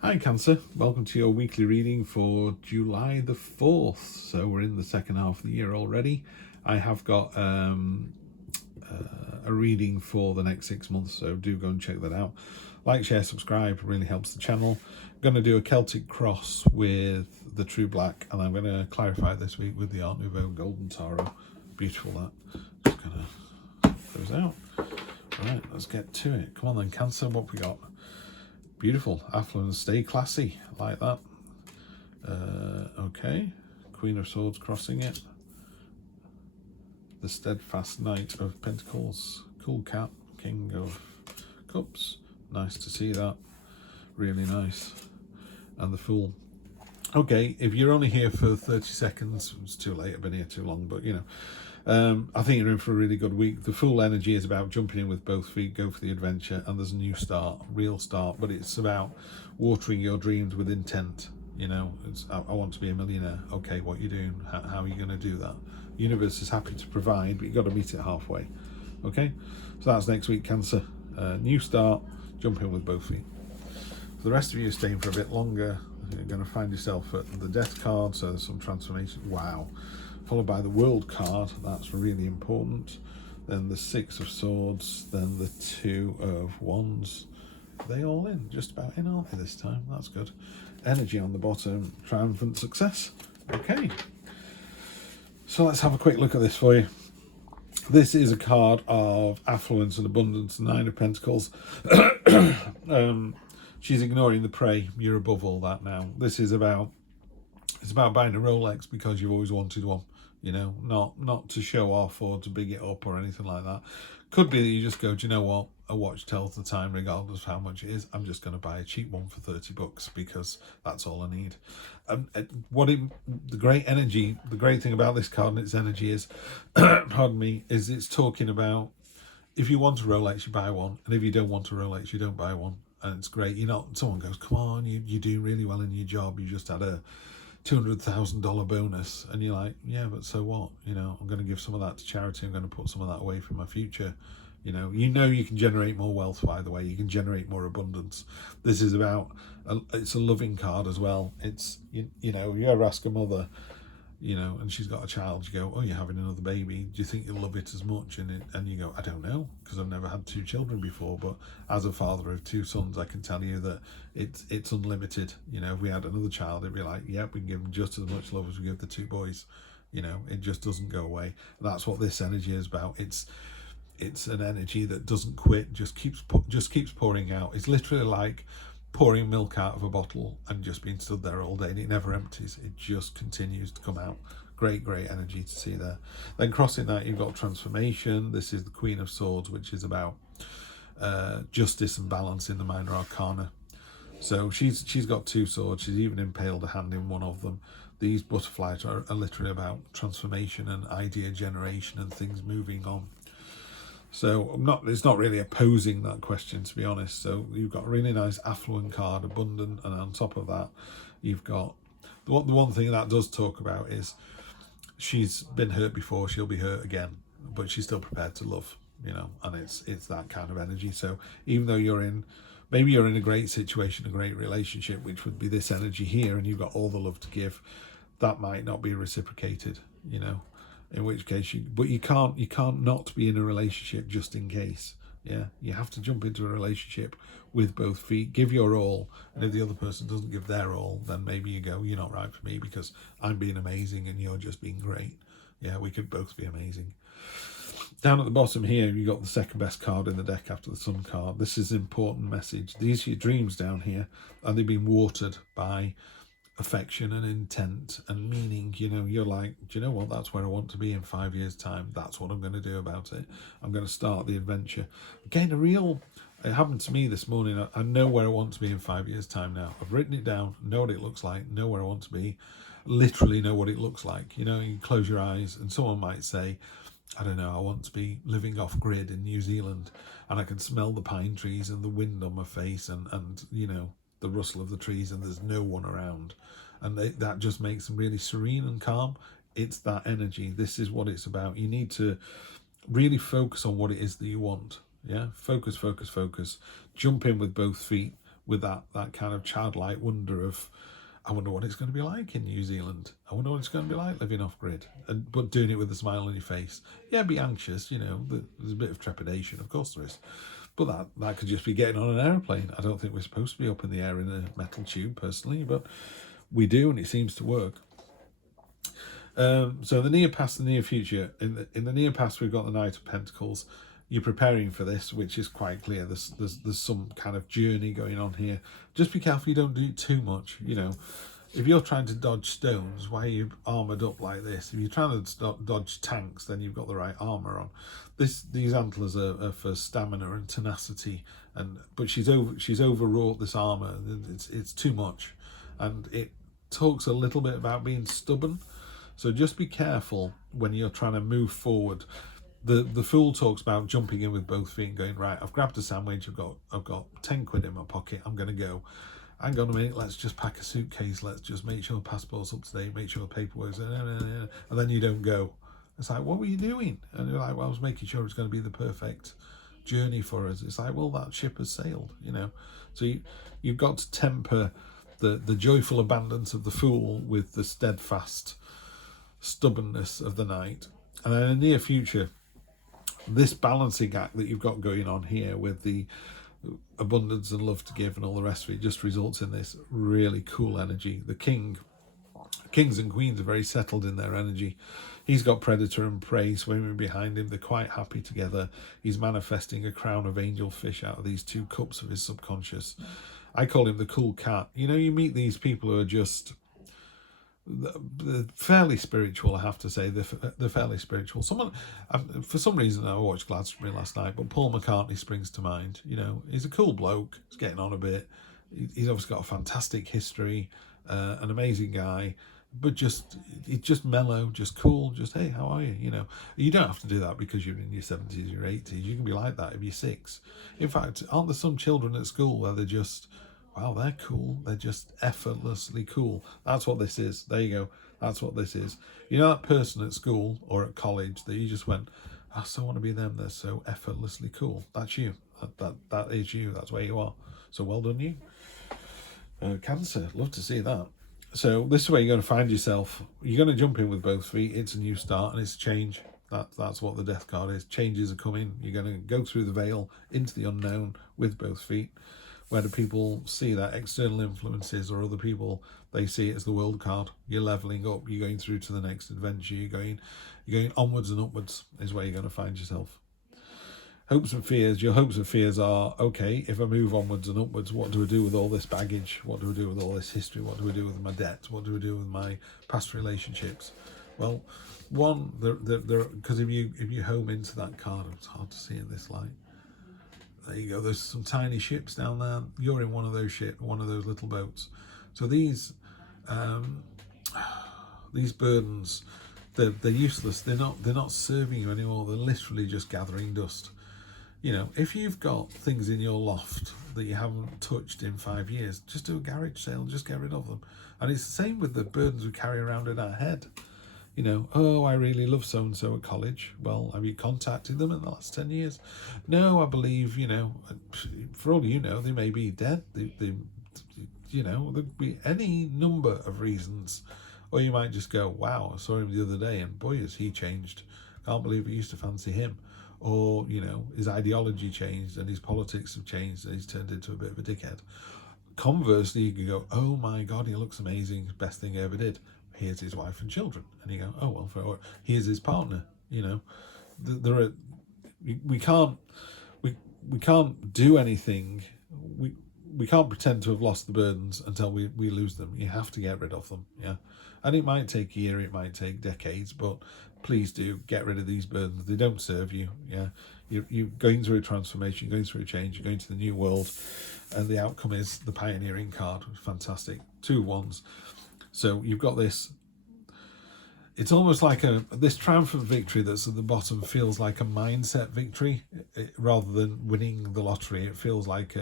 Hi Cancer, welcome to your weekly reading for July the 4th. So we're in the second half of the year already. I have got a reading for the next 6 months, so do go and check that out. Like, share, subscribe, really helps the channel. I'm going to do a Celtic cross with the True Black, and I'm going to clarify this week with the Art Nouveau Golden Tarot. Beautiful that. Just going to those out. Right, let's get to it. Come on then, Cancer, what we got? Beautiful, affluent, stay classy, like that. Okay, Queen of Swords crossing it. The Steadfast Knight of Pentacles, cool cat, King of Cups. Nice to see that, really nice. And the Fool. Okay, if you're only here for 30 seconds, it's too late, I've been here too long, but you know. I think you're in for a really good week. The Fool energy is about jumping in with both feet, go for the adventure, and there's a new start, real start, but it's about watering your dreams with intent. You know, it's I want to be a millionaire. Okay, what are you doing? How are you going to do that? The universe is happy to provide, but you've got to meet it halfway. Okay, so that's next week, Cancer. New start, jump in with both feet. For the rest of you staying for a bit longer, you're going to find yourself at the Death card, so there's some transformation. Wow. Followed by the World card, that's really important. Then the Six of Swords, then the Two of Wands. Are they all in? Just about in, aren't they, this time? That's good. Energy on the bottom, triumphant success. Okay. So let's have a quick look at this for you. This is a card of affluence and abundance, Nine of Pentacles. She's ignoring the prey. You're above all that now. This is about, it's about buying a Rolex because you've always wanted one. You know, not to show off or to big it up or anything like that. Could be that you just go, do you know what? A watch tells the time regardless of how much it is. I'm just going to buy a cheap one for $30 because that's all I need. The great energy, the great thing about this card and its energy is, pardon me, is it's talking about if you want a Rolex, you buy one, and if you don't want a Rolex, you don't buy one. And it's great. You're not, someone goes, come on, you're doing really well in your job. You just had a $200,000 bonus, and you're like, yeah, but so what? You know, I'm going to give some of that to charity. I'm going to put some of that away for my future. You know you can generate more wealth, by the way. You can generate more abundance. This is about it's a loving card as well. It's you know, you ever ask a mother, you know, and she's got a child, you go, oh, you're having another baby, do you think you'll love it as much? And you go, I don't know, because I've never had two children before, but as a father of two sons, I can tell you that it's unlimited. You know, if we had another child, it'd be like, yeah, we can give them just as much love as we give the two boys. You know, it just doesn't go away. And that's what this energy is about. It's an energy that doesn't quit, just keeps pouring out. It's literally like pouring milk out of a bottle and just being stood there all day, and it never empties. It just continues to come out. Great energy to see there. Then crossing that, you've got transformation. This is the Queen of Swords, which is about justice and balance in the minor arcana. So she's got two swords. She's even impaled a hand in one of them. These butterflies are literally about transformation and idea generation and things moving on. So it's not really opposing that question, to be honest. So you've got a really nice affluent card, abundant, and on top of that, you've got the one thing that does talk about is she's been hurt before, she'll be hurt again, but she's still prepared to love, you know, and it's that kind of energy. So even though maybe you're in a great situation, a great relationship, which would be this energy here, and you've got all the love to give, that might not be reciprocated, you know. In which case, you can't not be in a relationship just in case. Yeah, you have to jump into a relationship with both feet, give your all, and if the other person doesn't give their all, then maybe you go, you're not right for me because I'm being amazing and you're just being great. Yeah, we could both be amazing. Down at the bottom here, you got the second best card in the deck after the Sun card. This is an important message. These are your dreams down here, and they've been watered by affection and intent and meaning. You know, you're like, do you know what, that's where I want to be in 5 years time. That's what I'm going to do about it. I'm going to start the adventure. Again, it happened to me this morning. I know where I want to be in 5 years time now. I've written it down, know what it looks like, know where I want to be, literally know what it looks like. You know, you close your eyes and someone might say, I don't know, I want to be living off grid in New Zealand, and I can smell the pine trees and the wind on my face and you know, the rustle of the trees, and there's no one around, and that just makes them really serene and calm. It's that energy. This is what it's about. You need to really focus on what it is that you want. Yeah, focus. Jump in with both feet. with that kind of childlike wonder of, I wonder what it's going to be like in New Zealand. I wonder what it's going to be like living off grid, but doing it with a smile on your face. Yeah, be anxious, you know, there's a bit of trepidation, of course there is. But that could just be getting on an aeroplane. I don't think we're supposed to be up in the air in a metal tube, personally, but we do, and it seems to work. So the near past, the near future. In the near past, we've got the Knight of Pentacles. You're preparing for this, which is quite clear. There's some kind of journey going on here. Just be careful you don't do it too much. You know, if you're trying to dodge stones, why are you armoured up like this? If you're trying to dodge tanks, then you've got the right armour on. These antlers are for stamina and tenacity, but she's overwrought this armour. It's too much, and it talks a little bit about being stubborn. So just be careful when you're trying to move forward. The Fool talks about jumping in with both feet and going, right, I've grabbed a sandwich, I've got 10 quid in my pocket, I'm going to go. Hang on a minute, let's just pack a suitcase, let's just make sure passport's up to date, make sure paperwork's, and then you don't go. It's like, what were you doing? And you're like, well, I was making sure it's going to be the perfect journey for us. It's like, well, that ship has sailed, you know. So you've got to temper the joyful abundance of the Fool with the steadfast stubbornness of the Knight. And then in the near future, this balancing act that you've got going on here with the abundance and love to give and all the rest of it just results in this really cool energy. The kings and queens are very settled in their energy. He's got predator and prey swimming behind him. They're quite happy together. He's manifesting a crown of angel fish out of these 2 cups of his subconscious. I call him the cool cat. You know, you meet these people who are just fairly spiritual, I have to say. They're fairly spiritual. For some reason, I watched Glastonbury last night, but Paul McCartney springs to mind. You know, he's a cool bloke. He's getting on a bit. He's obviously got a fantastic history, an amazing guy, but he's just mellow, just cool, just, hey, how are you? You know, you don't have to do that because you're in your 70s, your 80s. You can be like that if you're 6. In fact, aren't there some children at school where they're just, wow, they're cool. They're just effortlessly cool. That's what this is. There you go. That's what this is. You know that person at school or at college that you just went, I so want to be them. They're so effortlessly cool. That's you. That is you. That's where you are. So well done, you. Cancer. Love to see that. So this is where you're going to find yourself. You're going to jump in with both feet. It's a new start and it's change. That's what the Death card is. Changes are coming. You're going to go through the veil into the unknown with both feet. Where do people see that? External influences or other people, they see it as the World card. You're leveling up. You're going through to the next adventure. You're going onwards and upwards is where you're going to find yourself. Hopes and fears. Your hopes and fears are, okay, if I move onwards and upwards, what do I do with all this baggage? What do I do with all this history? What do I do with my debt? What do I do with my past relationships? Well, one, because if you home into that card, it's hard to see in this light. There you go. There's some tiny ships down there. You're in one of those little boats. So these burdens, they're useless. They're not serving you anymore. They're literally just gathering dust. You know, if you've got things in your loft that you haven't touched in 5 years, just do a garage sale. Just get rid of them. And it's the same with the burdens we carry around in our head. You know, oh, I really love so-and-so at college. Well, have you contacted them in the last 10 years? No, I believe, you know, for all you know, they may be dead. You know, there'd be any number of reasons. Or you might just go, wow, I saw him the other day and boy, has he changed. Can't believe I used to fancy him. Or, you know, his ideology changed and his politics have changed and he's turned into a bit of a dickhead. Conversely, you can go, oh my God, he looks amazing. Best thing he ever did. Here's his wife and children, and you go, oh well. Here's his partner. You know, we can't do anything. We can't pretend to have lost the burdens until we lose them. You have to get rid of them. Yeah, and it might take a year, it might take decades, but please do get rid of these burdens. They don't serve you. Yeah, you're going through a transformation, you're going through a change, you're going to the new world, and the outcome is the pioneering card. Fantastic. 2 wands. So you've got this, it's almost like this triumphant victory that's at the bottom feels like a mindset victory rather than winning the lottery. It feels like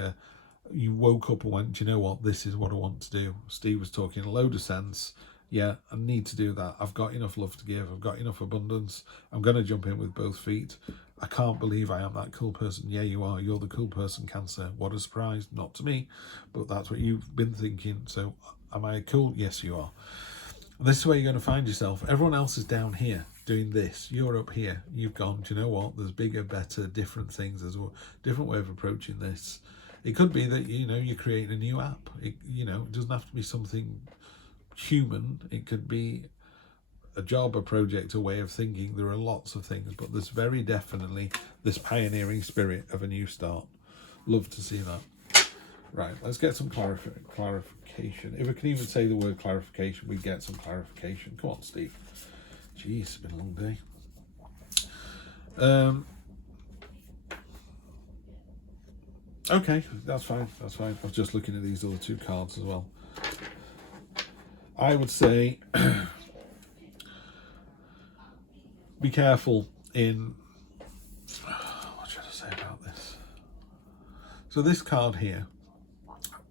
you woke up and went, do you know what, this is what I want to do. Steve was talking a load of sense. Yeah, I need to do that. I've got enough love to give. I've got enough abundance. I'm going to jump in with both feet. I can't believe I am that cool person. Yeah, you are. You're the cool person, Cancer. What a surprise. Not to me, but that's what you've been thinking. So am I cool? Yes, you are. This is where you're going to find yourself. Everyone else is down here doing this. You're up here. You've gone, do you know what? There's bigger, better, different things. There's a different way of approaching this. It could be that, you know, you're creating a new app. It doesn't have to be something human. It could be a job, a project, a way of thinking. There are lots of things, but there's very definitely this pioneering spirit of a new start. Love to see that. Right, let's get some clarification. If I can even say the word clarification, we get some clarification. Come on, Steve. Jeez, it's been a long day. Okay, that's fine. That's fine. I was just looking at these other two cards as well. I would say be careful in, what should I say about this? So this card here,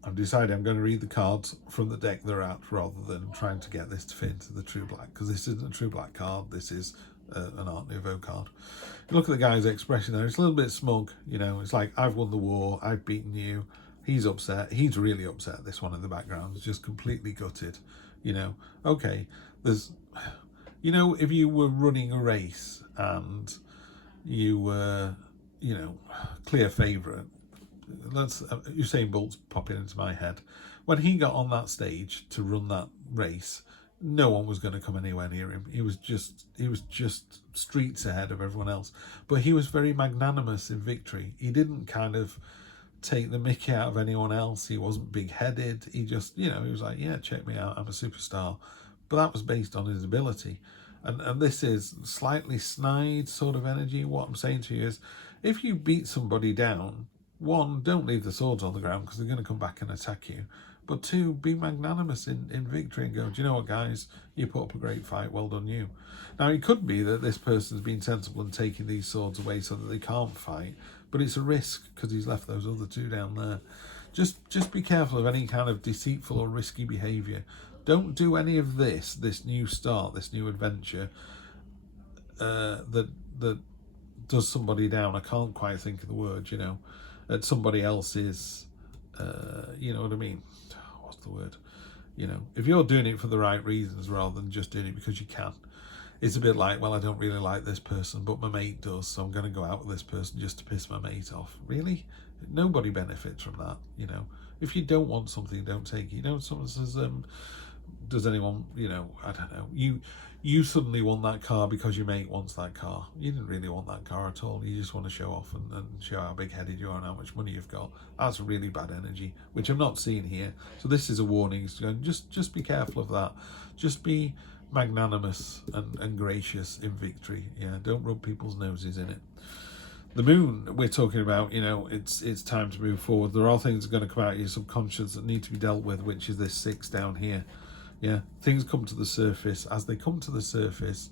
I've decided I'm going to read the cards from the deck they're at rather than trying to get this to fit into the True Black, because this isn't a True Black card. This is an Art Nouveau card. You look at the guy's expression there. It's a little bit smug. You know, it's like, I've won the war. I've beaten you. He's upset. He's really upset. This one in the background is just completely gutted. You know, okay, there's, you know, if you were running a race and you were, you know, clear favourite, Usain Bolt's popping into my head. When he got on that stage to run that race, no one was going to come anywhere near him. He was just streets ahead of everyone else. But he was very magnanimous in victory. He didn't kind of take the mickey out of anyone else. He wasn't big-headed. He just, you know, he was like, yeah, check me out, I'm a superstar. But that was based on his ability. And this is slightly snide sort of energy. What I'm saying to you is, if you beat somebody down, one, don't leave the swords on the ground because they're going to come back and attack you. But two, be magnanimous in victory and go, do you know what, guys? You put up a great fight. Well done, you. Now, it could be that this person's been sensible and taking these swords away so that they can't fight. But it's a risk because he's left those other two down there. Just be careful of any kind of deceitful or risky behaviour. Don't do any of this new start, this new adventure that does somebody down. I can't quite think of the word, you know, at somebody else's, you know what I mean? What's the word? You know, if you're doing it for the right reasons rather than just doing it because you can, it's a bit like, well, I don't really like this person, but my mate does, so I'm going to go out with this person just to piss my mate off. Really? Nobody benefits from that, you know. If you don't want something, don't take it. You know, someone says, does anyone, you know, I don't know, you suddenly want that car because your mate wants that car. You didn't really want that car at all. You just want to show off and show how big-headed you are and how much money you've got. That's really bad energy, which I'm not seeing here. So this is a warning. It's going, just be careful of that. Just be magnanimous and gracious in victory. Yeah, don't rub people's noses in it. The moon, we're talking about, you know, it's time to move forward. There are things that are going to come out of your subconscious that need to be dealt with, which is this 6 down here. Yeah, things come to the surface. As they come to the surface,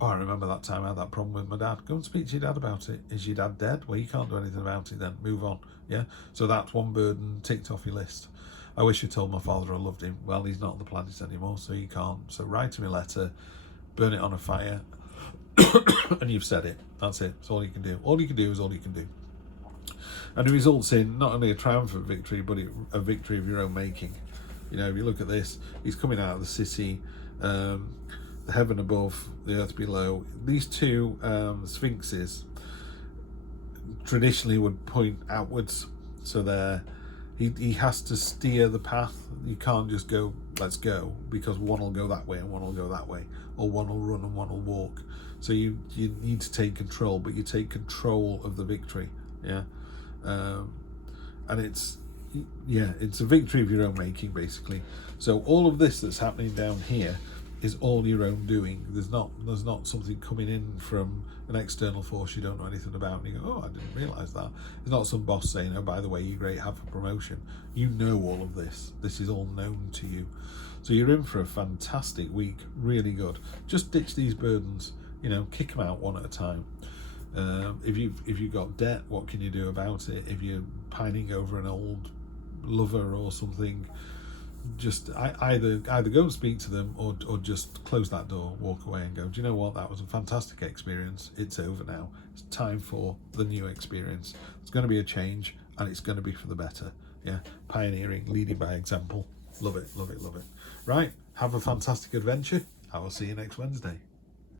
oh, I remember that time I had that problem with my dad. Go and speak to your dad about it. Is your dad dead? Well, you can't do anything about it then. Move on. Yeah, so that's one burden ticked off your list. I wish I told my father I loved him. Well, he's not on the planet anymore, so you can't. So write him a letter, burn it on a fire, and you've said it. That's it. That's all you can do. All you can do is all you can do. And it results in not only a triumphant victory, but a victory of your own making. You know, if you look at this, he's coming out of the city, the heaven above, the earth below. These two sphinxes traditionally would point outwards, so he has to steer the path. You can't just go, let's go, because one will go that way and one will go that way, or one will run and one will walk. So you need to take control, but you take control of the victory. Yeah, and it's a victory of your own making, basically. So all of this that's happening down here is all your own doing. There's not something coming in from an external force you don't know anything about, and you go, oh, I didn't realise that. It's not some boss saying, oh, by the way, you're great, have a promotion. You know all of this. This is all known to you. So you're in for a fantastic week, really good. Just ditch these burdens, you know, kick them out one at a time. If you've got debt, what can you do about it? If you're pining over an old lover or something, either go and speak to them, or just close that door, walk away and go, do you know what, that was a fantastic experience, it's over now, it's time for the new experience. It's going to be a change, and it's going to be for the better. Yeah, pioneering, leading by example. Love it, love it, love it. Right, have a fantastic adventure. I will see you next Wednesday.